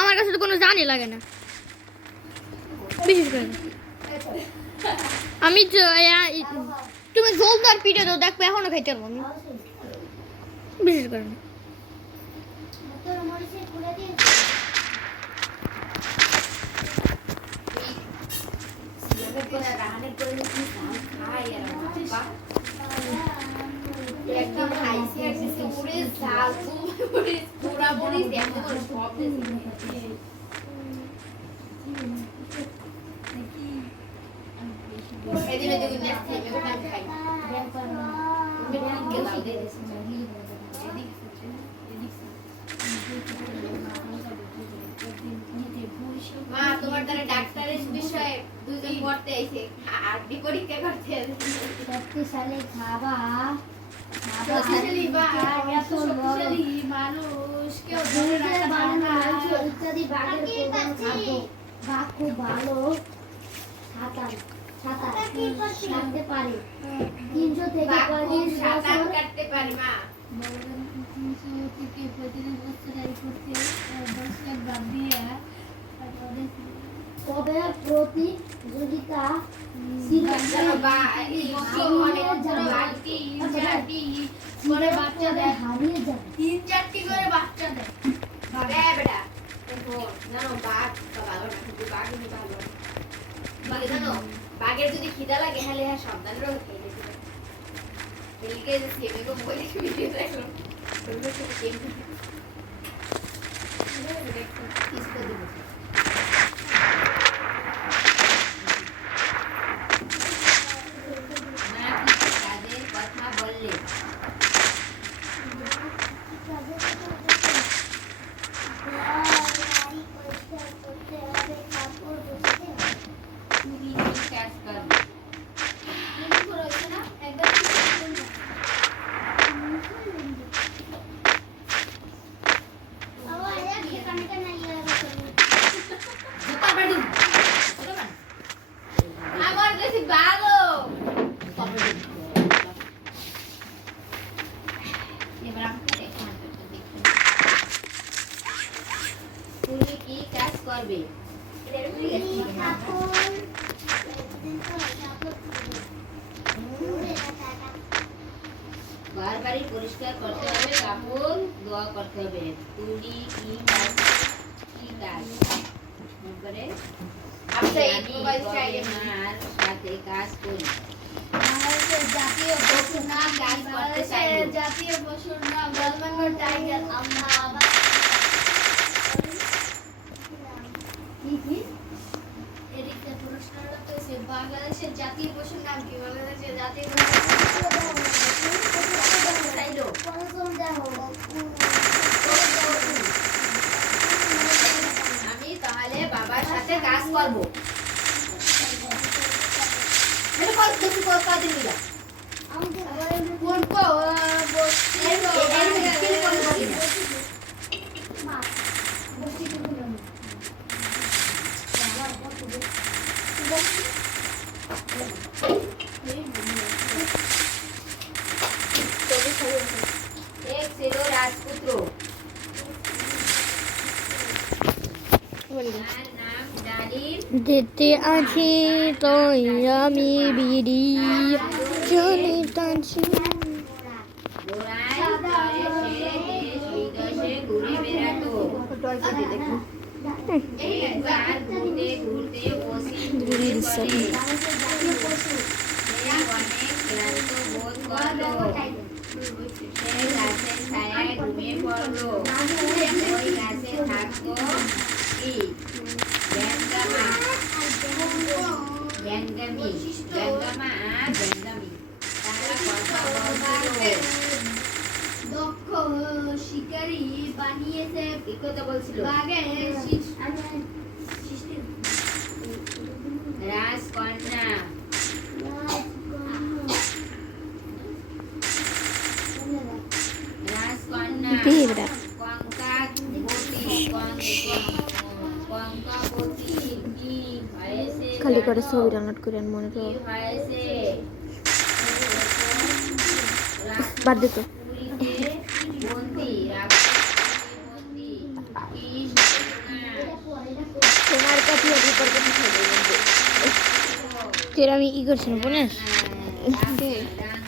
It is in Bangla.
আমার কাছে তো কোনো জানি লাগে না বিশেষ করে আমি তুমি জলদার পিঠে তো দেখবে এখনো খাইতে পারবো আমি বিশেষ করে একদম খাইছি পুরে ঝাল পুরে পুরা বড়ি দেখো সব এদিকে যদি নেক্সট টাইম ওটা খাই মা তোমার দ্বারা ডাক্তারের বিষয়ে দুজন পড়তে আইছে আর পরীক্ষা করতে শক্তিশালী খাবা শক্তিশালী বা শক্তিশালী মানুষ কেউ ধরে রাখা ইত্যাদি বাঘের প্রধান খাদ্য বাঘ খুব ভালো সাঁতার কাটতে পারে 300 থেকে 35 সাঁতার কাটতে পারে মা থেকে 35 বছর আগে করতে 10 লাখ বাদ দিয়ে তবে প্রতিযোগিতা বাচ্চা দেয় হারিয়ে যাবে 3-4টি করে বাচ্চা দেয় বেটা জানো বাঘ ভালো না কিন্তু বাঘ ভালো বাঘে জানো বাঘের যদি খিদা লাগে হলে হ্যাঁ সাবধান রোগ খেয়ে যেতে এলিকে যে সেবে গো বলে ভিডিও দেখলো কথা বললে আমার কাছে ভালো এবার তুমি কি কাজ করবে বারবারই পরিষ্কার করতে হবে কাপড় ধোয়া করতে হবে তুমি কি কাজ তারপরে আমার সাথে কাজ করি জাতীয় পশুর নাম কাজ করতে চাই জাতীয় পশুর নাম বেঙ্গল টাইগার আমরা কি এদিকে প্রশ্নটা তো সে বাংলাদেশের জাতীয় পশুর নাম কি বাংলাদেশের জাতীয় আমি তাহলে বাবার সাথে কাজ করব एक ছিল রাজপুত্র তার নাম ডালিম যেতে আছি তো আমি বিড়ি চলে টানছি ঘোড়ায় চড়ে সে দেশ বিদেশে ঘুরে বেড়াতো একবার ঘুরতে ঘুরতে বসি ঘুরে পড়ে সে অনেক ক্লান্ত বোধ করলো সে গাছের ছায়ায় ঘুমিয়ে পড়লো ওই গাছে থাকতো কি গ্যাঙ্গামা আর গ্যাঙ্গামি তারা কথা বলছিল দক্ষ শিকারী বানিয়েছে কি কথা বলছিল বাঘের রাজকন্যা খালি করে ছবি ডাউনলোড করে মনে তো বাদ দিত বন্দি বন্দি কি সোনার কাঠি আর রূপার কাঠি খাইবে তোর আমি ই করছিলাম বোনেস না